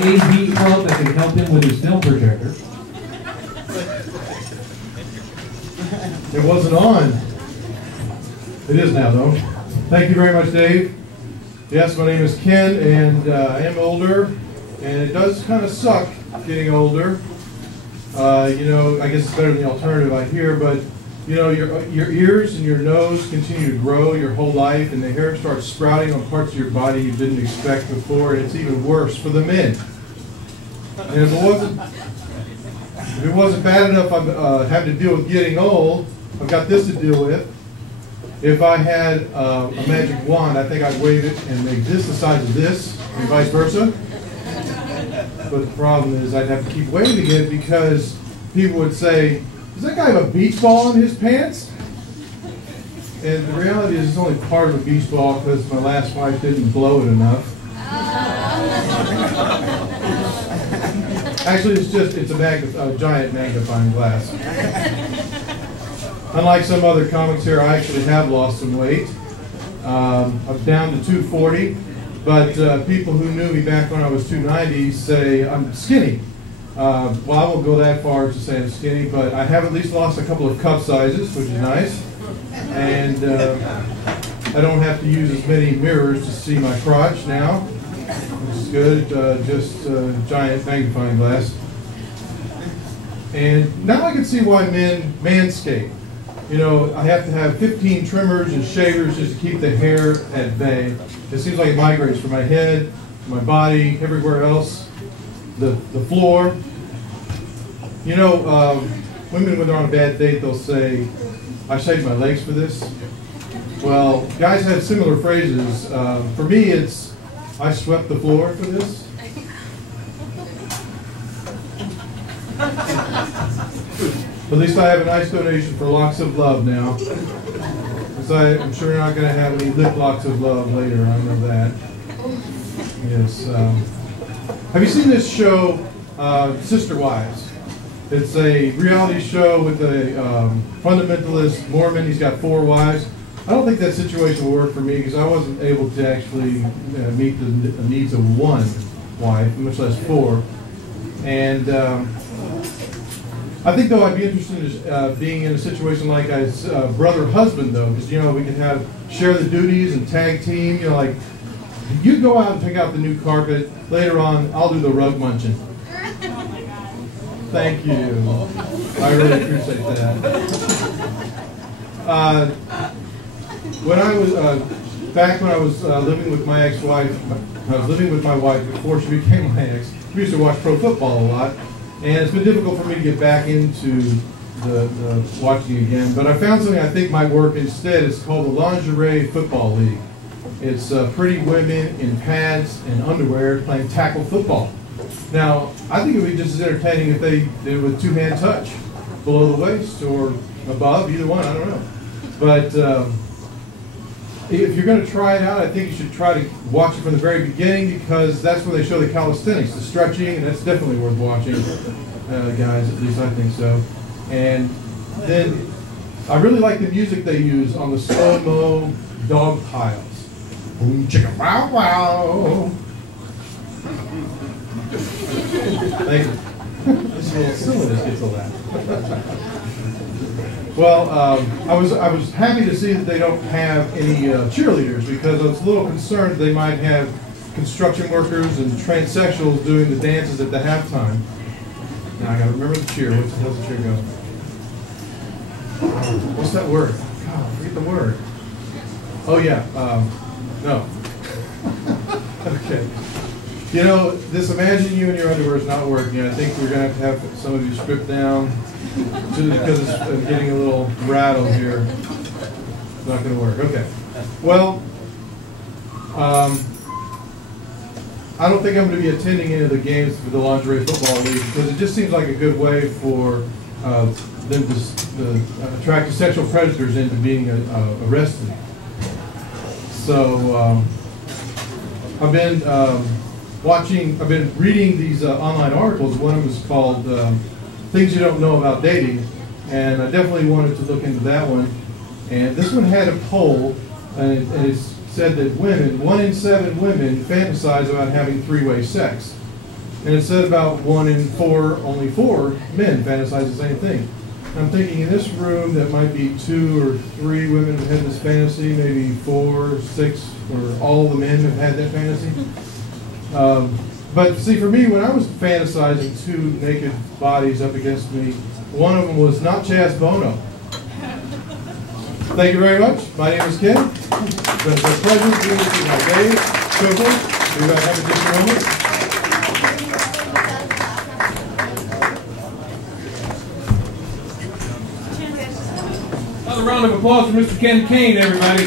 AV help that can help him with his film projector. It wasn't on. It is now, though. Thank you very much, Dave. Yes, my name is Ken, and I am older, and it does kind of suck getting older. You know, I guess it's better than the alternative I hear, but you know, your ears and your nose continue to grow your whole life, and the hair starts sprouting on parts of your body you didn't expect before, and it's even worse for the men. And if it wasn't bad enough I'm having to deal with getting old, I've got this to deal with. If I had a magic wand, I think I'd wave it and make this the size of this, and vice versa. But the problem is I'd have to keep waving it because people would say, does that guy have a beach ball in his pants? And the reality is it's only part of a beach ball because my last wife didn't blow it enough. Actually, it's a giant magnifying glass. Unlike some other comics here, I actually have lost some weight. I'm down to 240, but people who knew me back when I was 290 say I'm skinny. Well, I won't go that far to say I'm skinny, but I have at least lost a couple of cup sizes, which is nice. And I don't have to use as many mirrors to see my crotch now, which is good, just a giant magnifying glass. And now I can see why men manscape. You know, I have to have 15 trimmers and shavers just to keep the hair at bay. It seems like it migrates from my head, my body, everywhere else, the floor. You know, women when they're on a bad date, they'll say, I shaved my legs for this. Well, guys have similar phrases. For me, it's, I swept the floor for this. At least I have a nice donation for Locks of Love now. Because I'm sure you're not going to have any lip locks of love later, I know that. Yes. Have you seen this show, Sister Wives? It's a reality show with a fundamentalist Mormon. He's got 4 wives. I don't think that situation will work for me because I wasn't able to actually meet the needs of 1 wife, much less 4. And I think, though, I'd be interested in being in a situation like a brother-husband, though, because, you know, we can share the duties and tag team. You know, like, you go out and pick out the new carpet. Later on, I'll do the rug munching. Thank you. I really appreciate that. When I was, back when I was living with my ex-wife, I was living with my wife before she became my ex. We used to watch pro football a lot. And it's been difficult for me to get back into the watching again. But I found something I think might work instead. It's called the Lingerie Football League. It's pretty women in pads and underwear playing tackle football. Now, I think it would be just as entertaining if they did it with 2-hand touch, below the waist or above, either one, I don't know. But if you're going to try it out, I think you should try to watch it from the very beginning because that's where they show the calisthenics, the stretching, and that's definitely worth watching, guys, at least I think so. And then I really like the music they use on the slow-mo dog piles. Boom, chicka, wow, wow. Thank you. This little silliness gets a laugh. Well, I was happy to see that they don't have any cheerleaders because I was a little concerned they might have construction workers and transsexuals doing the dances at the halftime. Now I got to remember the cheer. How's the cheer go? What's that word? God, I forget the word. Oh yeah, no. Okay. You know, this imagine you in your underwear is not working. I think we're going to have some of you stripped down because it's getting a little rattled here. It's not going to work. Okay. Well, I don't think I'm going to be attending any of the games for the Lingerie Football League because it just seems like a good way for them to attract sexual predators into being arrested. So I've been I've been reading these online articles. One of them is called Things You Don't Know About Dating, and I definitely wanted to look into that one. And this one had a poll, and it said that 1 in 7 women fantasize about having 3-way sex. And it said about 1 in 4, only 4 men fantasize the same thing. I'm thinking in this room that might be 2 or 3 women who had this fantasy, maybe 4, 6, or all the men have had that fantasy. But see, for me, when I was fantasizing 2 naked bodies up against me, one of them was not Chaz Bono. Thank you very much. My name is Ken. It's been a pleasure to be with you, my Dave, co-host. We're going to have a just moment. Another round of applause for Mr. Ken Kane, everybody.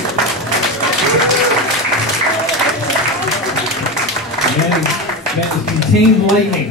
Man is contained lightning.